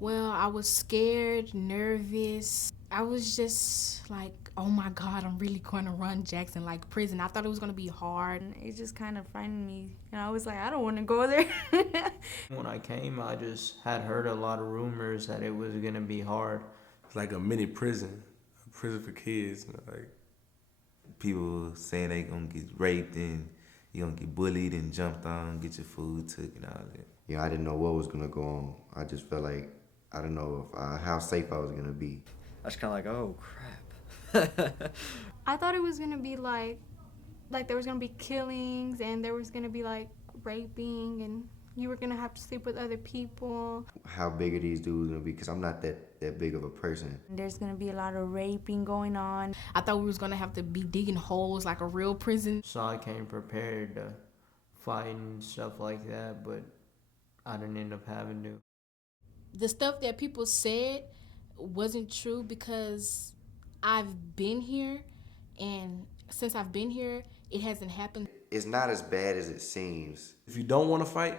Well, I was scared, nervous. I was just like, oh my God, I'm really going to run Jackson like prison. I thought it was going to be hard. And it just kind of frightened me. And I was like, I don't want to go there. When I came, I just had heard a lot of rumors that it was going to be hard. It's like a mini prison, a prison for kids. Like people saying they gonna get raped and you gonna get bullied and jumped on, get your food took and all that. Yeah, I didn't know what was gonna go on. I just felt like I didn't know if how safe I was gonna be. I was kind of like, oh crap. I thought it was going to be like there was going to be killings and there was going to be like raping and you were going to have to sleep with other people. How big are these dudes gonna be? Because I'm not that big of a person. There's going to be a lot of raping going on. I thought we was going to have to be digging holes like a real prison. So I came prepared to fight and stuff like that, but I didn't end up having to. The stuff that people said wasn't true because I've been here, and since I've been here, it hasn't happened. It's not as bad as it seems. if you don't want to fight,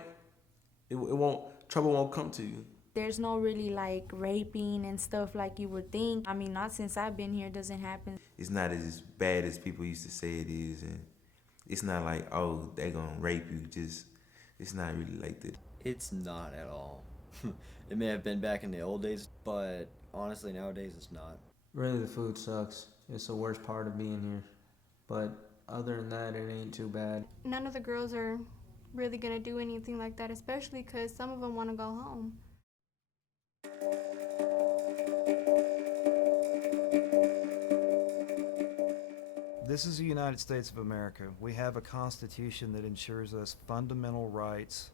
trouble won't come to you. There's no really like raping and stuff like you would think. I mean, not since I've been here, it doesn't happen. It's not as bad as people used to say it is, and it's not like, oh, they gonna rape you. Just, it's not really like that. It's not at all. It may have been back in the old days, but honestly, nowadays it's not. Really, the food sucks. It's the worst part of being here. But other than that, it ain't too bad. None of the girls are really going to do anything like that, especially because some of them want to go home. This is the United States of America. We have a constitution that ensures us fundamental rights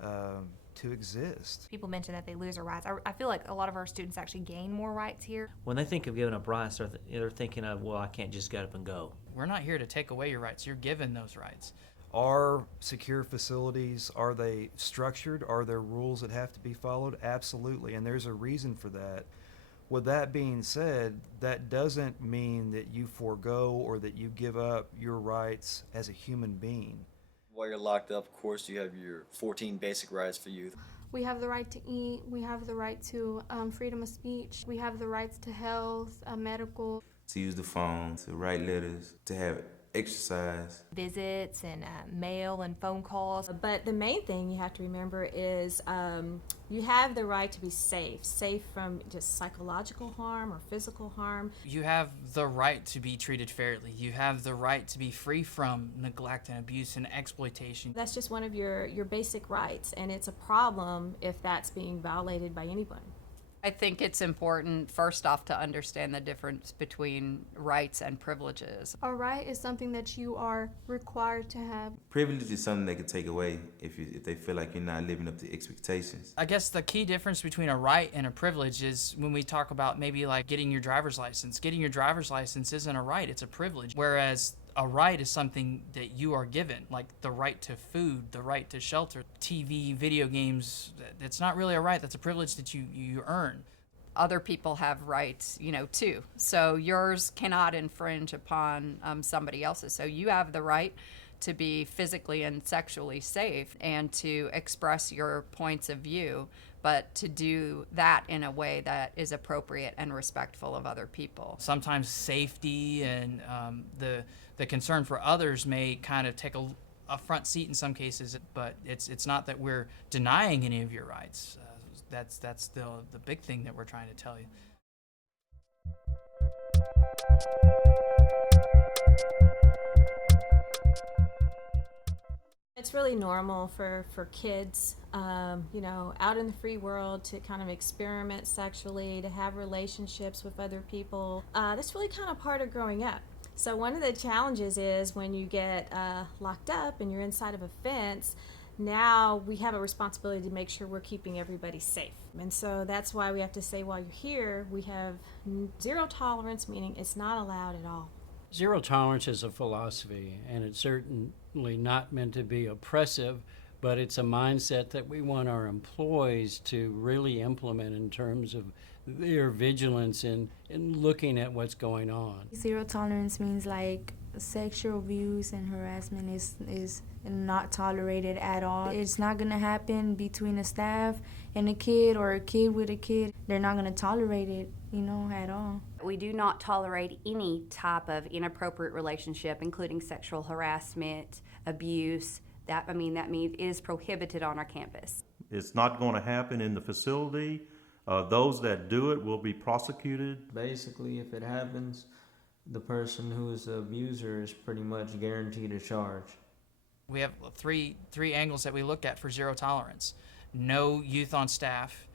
to exist. People mention that they lose their rights. I feel like a lot of our students actually gain more rights here. When they think of giving up rights, they're thinking of, well, I can't just get up and go. We're not here to take away your rights. You're given those rights. Are secure facilities, are they structured? Are there rules that have to be followed? Absolutely, and there's a reason for that. With that being said, that doesn't mean that you forego or that you give up your rights as a human being. While you're locked up, of course, you have your 14 basic rights for youth. We have the right to eat. We have the right to freedom of speech. We have the rights to health, medical. To use the phone, to write letters, to have exercise. Visits and mail and phone calls. But the main thing you have to remember is you have the right to be safe from just psychological harm or physical harm. You have the right to be treated fairly. You have the right to be free from neglect and abuse and exploitation. That's just one of your basic rights, and it's a problem if that's being violated by anyone. I think it's important, first off, to understand the difference between rights and privileges. A right is something that you are required to have. Privilege is something they can take away if they feel like you're not living up to expectations. I guess the key difference between a right and a privilege is when we talk about maybe like getting your driver's license. Getting your driver's license isn't a right, it's a privilege. Whereas a right is something that you are given, like the right to food, the right to shelter, TV, video games. It's not really a right, that's a privilege that you earn. Other people have rights, too. So yours cannot infringe upon somebody else's. So you have the right to be physically and sexually safe and to express your points of view, but to do that in a way that is appropriate and respectful of other people. Sometimes safety and the concern for others may kind of take a front seat in some cases, but it's not that we're denying any of your rights. That's the big thing that we're trying to tell you. It's really normal for kids, out in the free world to kind of experiment sexually, to have relationships with other people. That's really kind of part of growing up. So one of the challenges is when you get locked up and you're inside of a fence, now we have a responsibility to make sure we're keeping everybody safe. And so that's why we have to say while you're here, we have zero tolerance, meaning it's not allowed at all. Zero tolerance is a philosophy, and it's certainly not meant to be oppressive, but it's a mindset that we want our employees to really implement in terms of their vigilance in looking at what's going on. Zero tolerance means like Sexual abuse and harassment is not tolerated at all. It's not going to happen between a staff and a kid or a kid with a kid. They're not going to tolerate it, at all. We do not tolerate any type of inappropriate relationship, including sexual harassment, abuse. That means it is prohibited on our campus. It's not going to happen in the facility. Those that do it will be prosecuted. Basically, if it happens, the person who is the abuser is pretty much guaranteed a charge. We have three angles that we look at for zero tolerance. No youth on staff,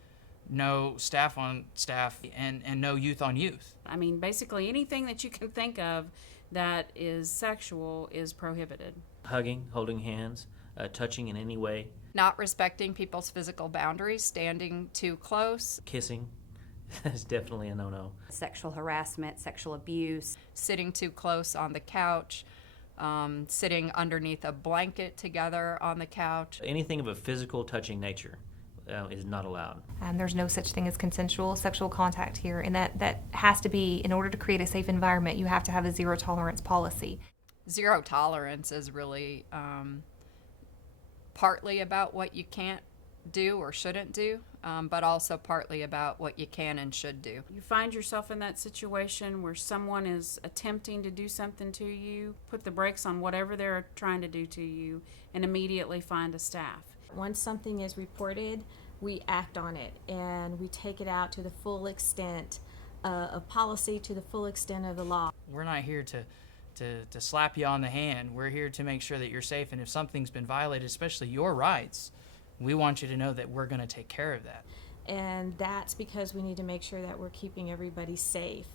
no staff on staff, and no youth on youth. I mean, basically anything that you can think of that is sexual is prohibited. Hugging, holding hands, touching in any way. Not respecting people's physical boundaries, standing too close. Kissing is definitely a no-no. Sexual harassment, sexual abuse. Sitting too close on the couch. Sitting underneath a blanket together on the couch. Anything of a physical touching nature is not allowed. There's no such thing as consensual sexual contact here, and that has to be, in order to create a safe environment, you have to have a zero tolerance policy. Zero tolerance is really partly about what you can't do or shouldn't do, but also partly about what you can and should do. You find yourself in that situation where someone is attempting to do something to you, put the brakes on whatever they're trying to do to you, and immediately find a staff. Once something is reported, we act on it, and we take it out to the full extent of policy, to the full extent of the law. We're not here to slap you on the hand. We're here to make sure that you're safe, and if something's been violated, especially your rights, we want you to know that we're going to take care of that. And that's because we need to make sure that we're keeping everybody safe.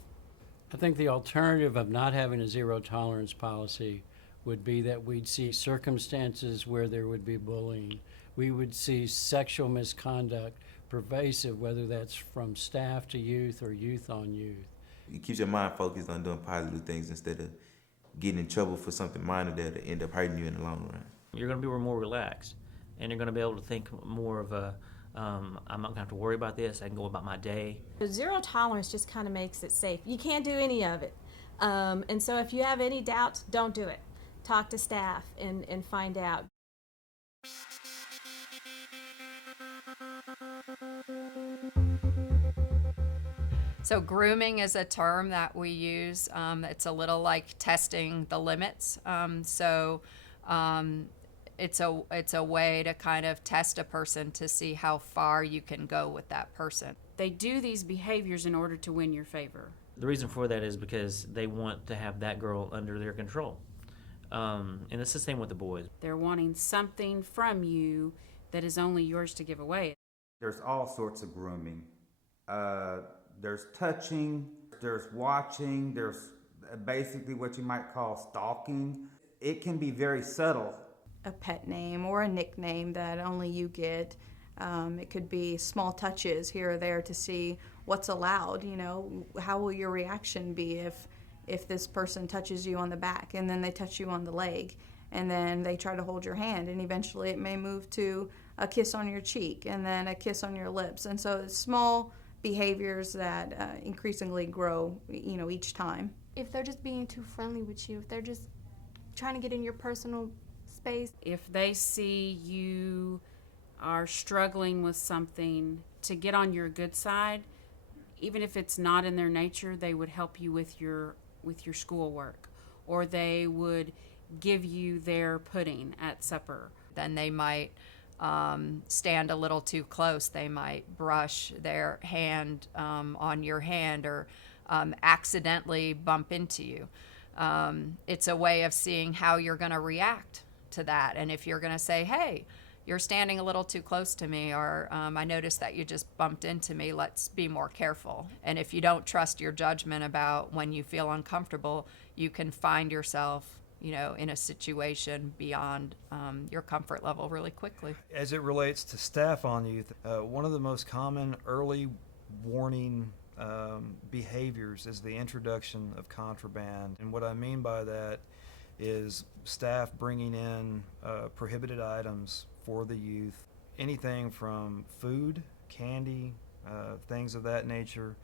I think the alternative of not having a zero tolerance policy would be that we'd see circumstances where there would be bullying. We would see sexual misconduct pervasive, whether that's from staff to youth or youth on youth. It keeps your mind focused on doing positive things instead of getting in trouble for something minor that'll end up hurting you in the long run. You're going to be more relaxed, and you're going to be able to think more of I'm not going to have to worry about this. I can go about my day. Zero tolerance just kind of makes it safe. You can't do any of it. And so if you have any doubts, don't do it. Talk to staff and find out. So grooming is a term that we use. It's a little like testing the limits. It's a way to kind of test a person to see how far you can go with that person. They do these behaviors in order to win your favor. The reason for that is because they want to have that girl under their control. And it's the same with the boys. They're wanting something from you that is only yours to give away. There's all sorts of grooming. There's touching, there's watching, there's basically what you might call stalking. It can be very subtle. A pet name or a nickname that only you get. It could be small touches here or there to see what's allowed. How will your reaction be if this person touches you on the back and then they touch you on the leg and then they try to hold your hand, and eventually it may move to a kiss on your cheek and then a kiss on your lips. And so it's small behaviors that increasingly grow, each time. If they're just being too friendly with you, if they're just trying to get in your personal space. If they see you are struggling with something, to get on your good side, even if it's not in their nature, they would help you with your schoolwork, or they would give you their pudding at supper. Then they might stand a little too close. They might brush their hand on your hand, or accidentally bump into you. It's a way of seeing how you're going to react to that. And if you're going to say, hey, you're standing a little too close to me, or I noticed that you just bumped into me, let's be more careful. And if you don't trust your judgment about when you feel uncomfortable, you can find yourself in a situation beyond your comfort level really quickly. As it relates to staff on youth, one of the most common early warning behaviors is the introduction of contraband. And what I mean by that is staff bringing in prohibited items for the youth, anything from food, candy, things of that nature,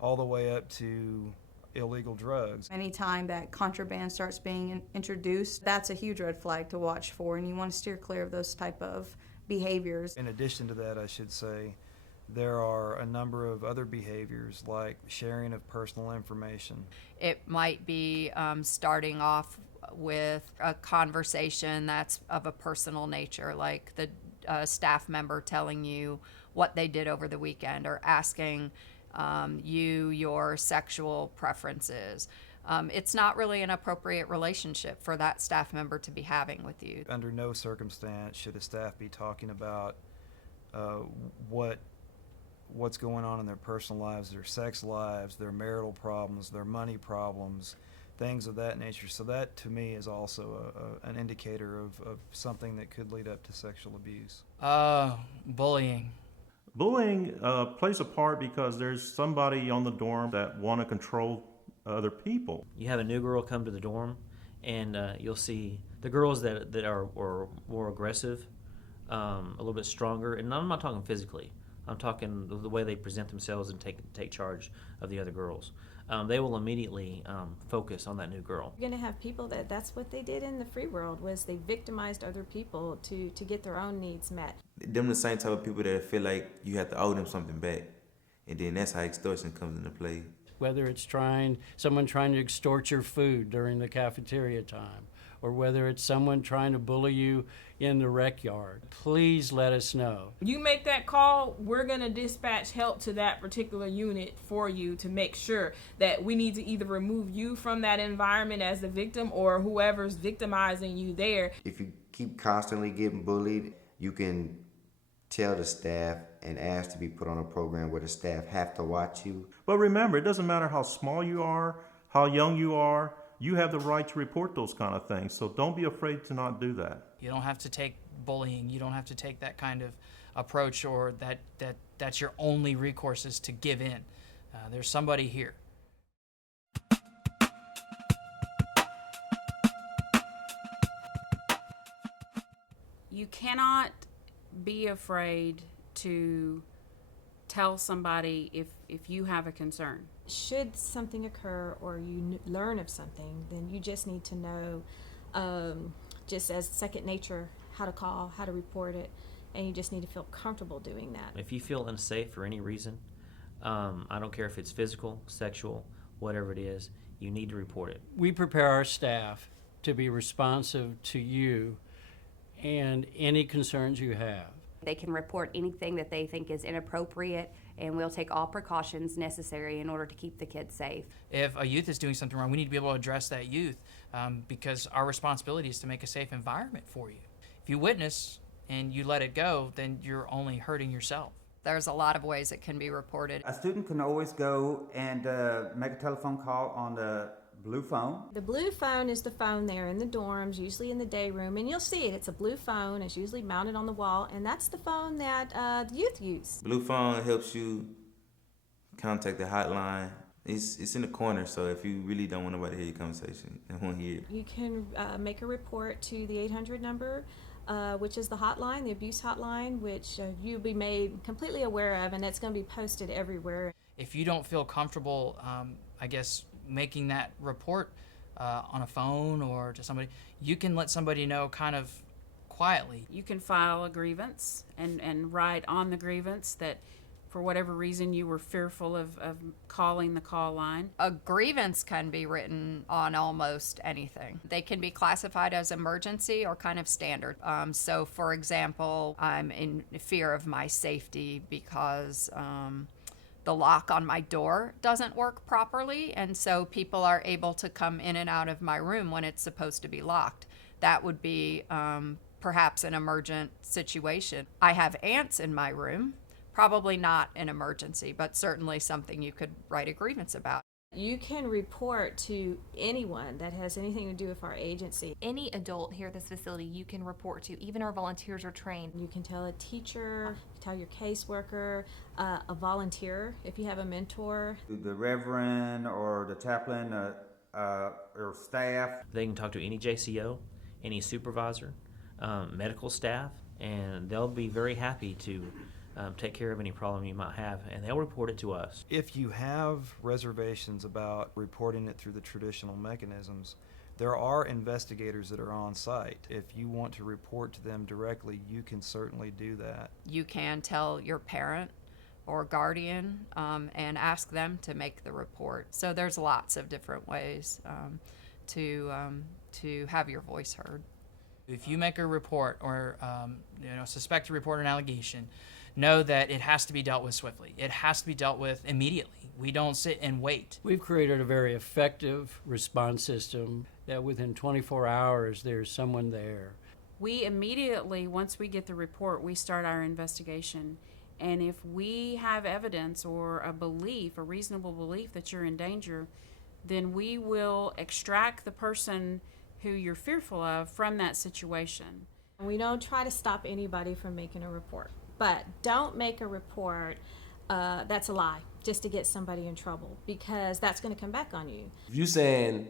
all the way up to illegal drugs. Anytime that contraband starts being introduced, that's a huge red flag to watch for, and you want to steer clear of those type of behaviors. In addition to that, I should say, there are a number of other behaviors like sharing of personal information. It might be starting off with a conversation that's of a personal nature, like the staff member telling you what they did over the weekend or asking you your sexual preferences. It's not really an appropriate relationship for that staff member to be having with you. Under no circumstance should a staff be talking about what's going on in their personal lives, their sex lives, their marital problems, their money problems, things of that nature. So that, to me, is also an indicator of something that could lead up to sexual abuse. Bullying. Bullying plays a part because there's somebody on the dorm that want to control other people. You have a new girl come to the dorm, and you'll see the girls that are more aggressive, a little bit stronger, and I'm not talking physically. I'm talking the way they present themselves and take charge of the other girls. They will immediately focus on that new girl. You're going to have people that's what they did in the free world, was they victimized other people to get their own needs met. Them the same type of people that feel like you have to owe them something back. And then that's how extortion comes into play. Whether it's someone trying to extort your food during the cafeteria time, or whether it's someone trying to bully you in the rec yard, please let us know. You make that call, we're going to dispatch help to that particular unit for you to make sure that we need to either remove you from that environment as the victim or whoever's victimizing you there. If you keep constantly getting bullied, you can tell the staff and ask to be put on a program where the staff have to watch you. But remember, it doesn't matter how small you are, how young you are, you have the right to report those kind of things. So don't be afraid to not do that. You don't have to take bullying. You don't have to take that kind of approach, or that's your only recourse is to give in. There's somebody here. You cannot be afraid to tell somebody if you have a concern. Should something occur or you learn of something, then you just need to know, just as second nature, how to call, how to report it, and you just need to feel comfortable doing that. If you feel unsafe for any reason, I don't care if it's physical, sexual, whatever it is, you need to report it. We prepare our staff to be responsive to you and any concerns you have. They can report anything that they think is inappropriate, and we'll take all precautions necessary in order to keep the kids safe. If a youth is doing something wrong, we need to be able to address that youth because our responsibility is to make a safe environment for you. If you witness and you let it go, then you're only hurting yourself. There's a lot of ways it can be reported. A student can always go and make a telephone call on the blue phone. The blue phone is the phone there in the dorms, usually in the day room, and you'll see it. It's a blue phone. It's usually mounted on the wall, and that's the phone that the youth use. Blue phone helps you contact the hotline. It's in the corner, so if you really don't want nobody to hear your conversation, they won't hear it. You can make a report to the 800 number, which is the hotline, the abuse hotline, which you'll be made completely aware of, and it's going to be posted everywhere. If you don't feel comfortable, I guess, making that report on a phone or to somebody, you can let somebody know kind of quietly. You can file a grievance and write on the grievance that for whatever reason you were fearful of calling the call line. A grievance can be written on almost anything. They can be classified as emergency or kind of standard. So for example, I'm in fear of my safety because the lock on my door doesn't work properly, and so people are able to come in and out of my room when it's supposed to be locked. That would be perhaps an emergent situation. I have ants in my room, probably not an emergency, but certainly something you could write a grievance about. You can report to anyone that has anything to do with our agency. Any adult here at this facility you can report to, even our volunteers are trained. You can tell a teacher, tell your caseworker, a volunteer if you have a mentor. The reverend or the chaplain or staff. They can talk to any JCO, any supervisor, medical staff, and they'll be very happy to take care of any problem you might have, and they'll report it to us. If you have reservations about reporting it through the traditional mechanisms, there are investigators that are on site. If you want to report to them directly, you can certainly do that. You can tell your parent or guardian and ask them to make the report. So there's lots of different ways to have your voice heard. If you make a report or suspect a report or an allegation, know that it has to be dealt with swiftly. It has to be dealt with immediately. We don't sit and wait. We've created a very effective response system that within 24 hours there's someone there. We immediately, once we get the report, we start our investigation. And if we have evidence or a belief, a reasonable belief that you're in danger, then we will extract the person who you're fearful of from that situation. We don't try to stop anybody from making a report, but don't make a report that's a lie just to get somebody in trouble, because that's going to come back on you. If you saying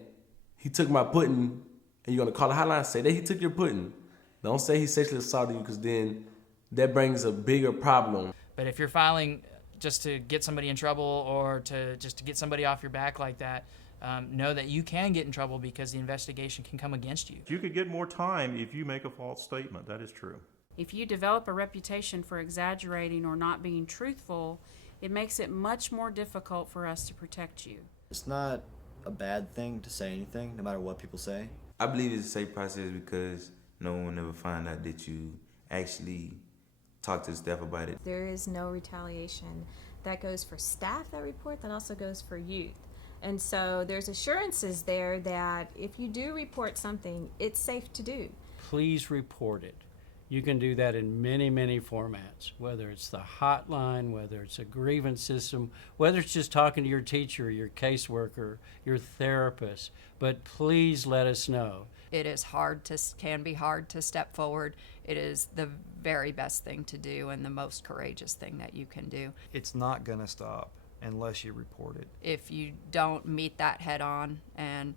he took my pudding and you're gonna call the hotline, say that he took your pudding. Don't say he sexually assaulted you, because then that brings a bigger problem. But if you're filing just to get somebody in trouble or to get somebody off your back like that, know that you can get in trouble because the investigation can come against you. You could get more time if you make a false statement. That is true. If you develop a reputation for exaggerating or not being truthful, it makes it much more difficult for us to protect you. It's not a bad thing to say anything, no matter what people say. I believe it's a safe process because no one will ever find out that you actually talk to the staff about it. There is no retaliation. That goes for staff that report, that also goes for youth. And so there's assurances there that if you do report something, it's safe to do. Please report it. You can do that in many, many formats, whether it's the hotline, whether it's a grievance system, whether it's just talking to your teacher, your caseworker, your therapist. But please let us know. It is can be hard to step forward. It is the very best thing to do and the most courageous thing that you can do. It's not going to stop unless you report it. If you don't meet that head on and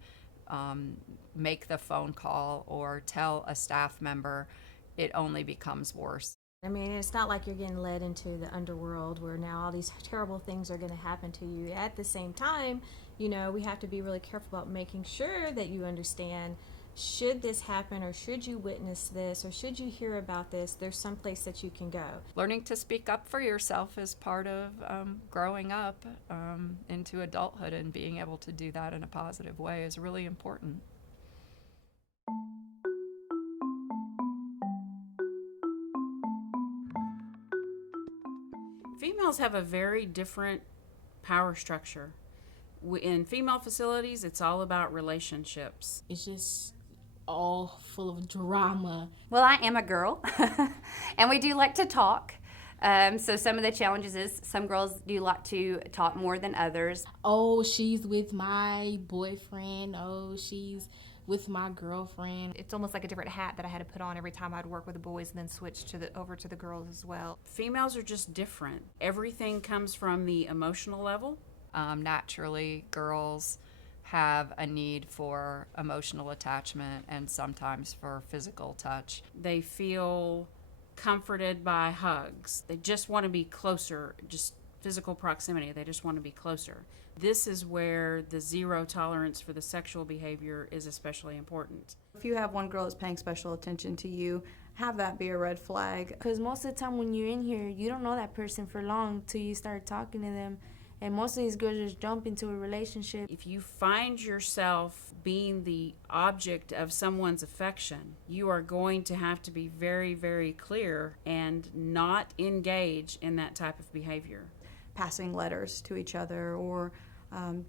make the phone call or tell a staff member, it only becomes worse. I mean, it's not like you're getting led into the underworld where now all these terrible things are going to happen to you. At the same time, we have to be really careful about making sure that you understand, should this happen, or should you witness this, or should you hear about this, there's some place that you can go. Learning to speak up for yourself is part of growing up into adulthood, and being able to do that in a positive way is really important. Females have a very different power structure. In female facilities, it's all about relationships. It's just all full of drama. Well, I am a girl, and we do like to talk. So some of the challenges is some girls do like to talk more than others. Oh, she's with my boyfriend. Oh, she's with my girlfriend. It's almost like a different hat that I had to put on every time I'd work with the boys and then switch over to the girls as well. Females are just different. Everything comes from the emotional level. Naturally, girls have a need for emotional attachment and sometimes for physical touch. They feel comforted by hugs. They just want to be closer, just physical proximity. They just want to be closer. This is where the zero tolerance for the sexual behavior is especially important. If you have one girl that's paying special attention to you, have that be a red flag. Because most of the time when you're in here, you don't know that person for long till you start talking to them. And most of these girls just jump into a relationship. If you find yourself being the object of someone's affection, you are going to have to be very, very clear and not engage in that type of behavior. Passing letters to each other or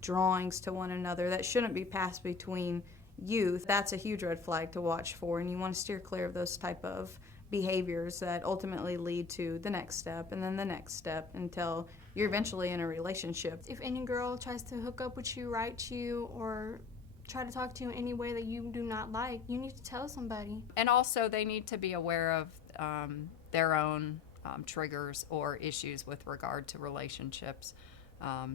drawings to one another that shouldn't be passed between youth, that's a huge red flag to watch for, and you want to steer clear of those type of behaviors that ultimately lead to the next step and then the next step until you're eventually in a relationship. If any girl tries to hook up with you, write you, or try to talk to you in any way that you do not like, you need to tell somebody. And also they need to be aware of their own triggers or issues with regard to relationships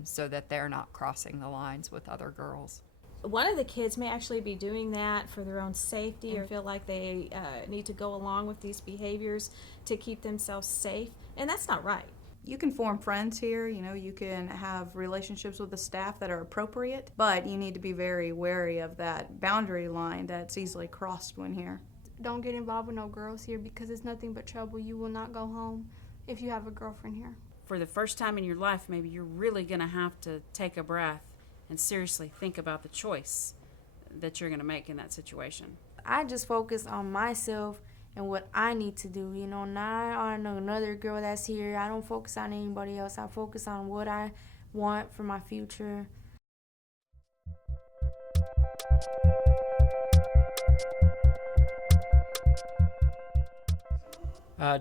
so that they're not crossing the lines with other girls. One of the kids may actually be doing that for their own safety or feel like they need to go along with these behaviors to keep themselves safe, and that's not right. You can form friends here, you can have relationships with the staff that are appropriate, but you need to be very wary of that boundary line that's easily crossed when here. Don't get involved with no girls here because it's nothing but trouble. You will not go home if you have a girlfriend here. For the first time in your life, maybe you're really going to have to take a breath and seriously think about the choice that you're going to make in that situation. I just focus on myself and what I need to do, not on another girl that's here. I don't focus on anybody else. I focus on what I want for my future.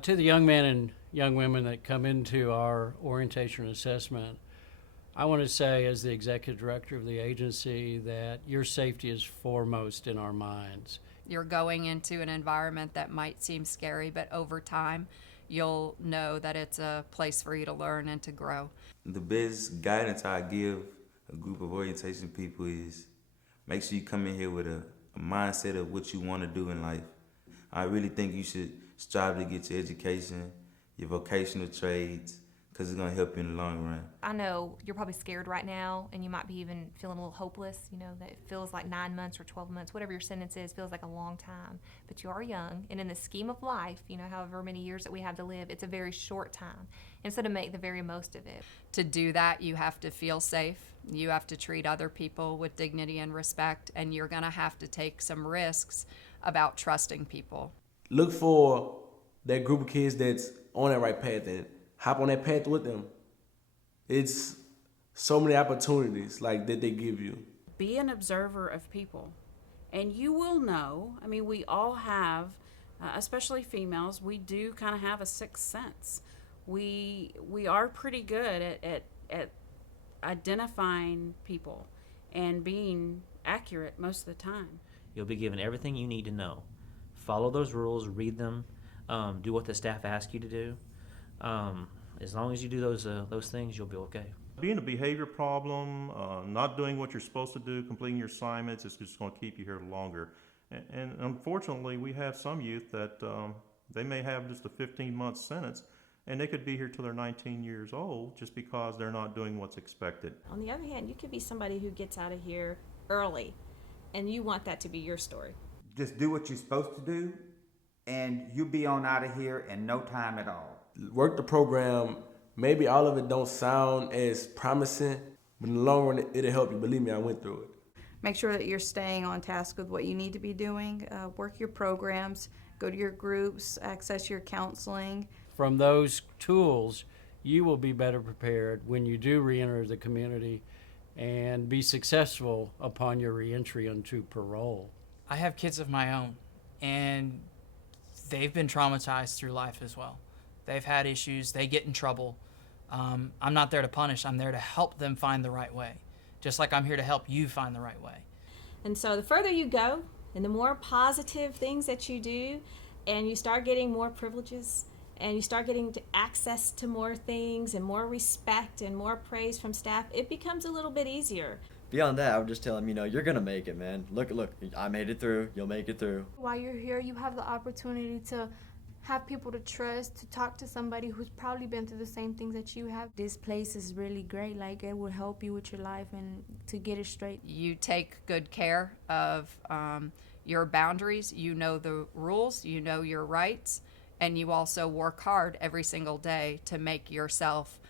To the young men and young women that come into our orientation and assessment, I want to say, as the executive director of the agency, that your safety is foremost in our minds. You're going into an environment that might seem scary, but over time, you'll know that it's a place for you to learn and to grow. The best guidance I give a group of orientation people is make sure you come in here with a mindset of what you want to do in life. I really think you should strive to get your education, your vocational trades, because it's going to help you in the long run. I know you're probably scared right now, and you might be even feeling a little hopeless, that it feels like 9 months or 12 months, whatever your sentence is, feels like a long time. But you are young, and in the scheme of life, however many years that we have to live, it's a very short time. And so to make the very most of it. To do that, you have to feel safe. You have to treat other people with dignity and respect, and you're going to have to take some risks about trusting people. Look for that group of kids that's on that right path and hop on that path with them. It's so many opportunities that they give you. Be an observer of people, and you will know. We all have, especially females, we do kind of have a sixth sense. We are pretty good at identifying people and being accurate most of the time. You'll be given everything you need to know. Follow those rules, read them, do what the staff asks you to do. As long as you do those things, you'll be okay. Being a behavior problem, not doing what you're supposed to do, completing your assignments, is just going to keep you here longer. And unfortunately, we have some youth that they may have just a 15-month sentence, and they could be here till they're 19 years old just because they're not doing what's expected. On the other hand, you could be somebody who gets out of here early, and you want that to be your story. Just do what you're supposed to do, and you'll be on out of here in no time at all. Work the program. Maybe all of it don't sound as promising, but in the long run, it'll help you. Believe me, I went through it. Make sure that you're staying on task with what you need to be doing. Work your programs, go to your groups, access your counseling. From those tools, you will be better prepared when you do reenter the community and be successful upon your reentry into parole. I have kids of my own, and they've been traumatized through life as well. They've had issues, they get in trouble. I'm not there to punish, I'm there to help them find the right way. Just like I'm here to help you find the right way. And so the further you go, and the more positive things that you do, and you start getting more privileges, and you start getting access to more things, and more respect, and more praise from staff, it becomes a little bit easier. Beyond that, I would just tell them, you're going to make it, man. Look, I made it through. You'll make it through. While you're here, you have the opportunity to have people to trust, to talk to somebody who's probably been through the same things that you have. This place is really great. It will help you with your life and to get it straight. You take good care of your boundaries. You know the rules. You know your rights. And you also work hard every single day to make yourself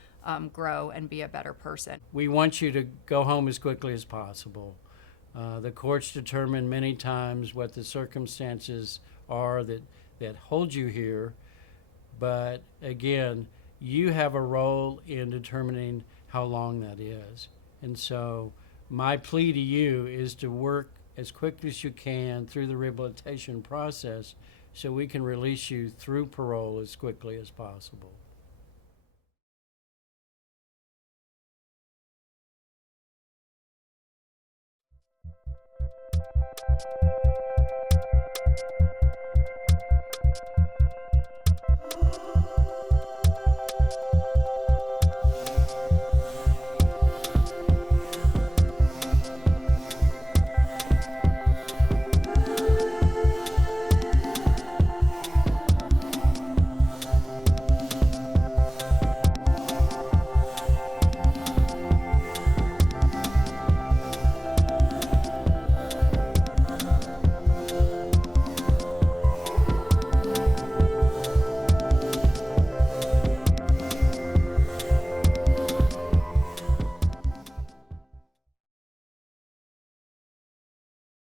grow and be a better person. We want you to go home as quickly as possible. The courts determine many times what the circumstances are that hold you here, but again, you have a role in determining how long that is. And so my plea to you is to work as quickly as you can through the rehabilitation process so we can release you through parole as quickly as possible.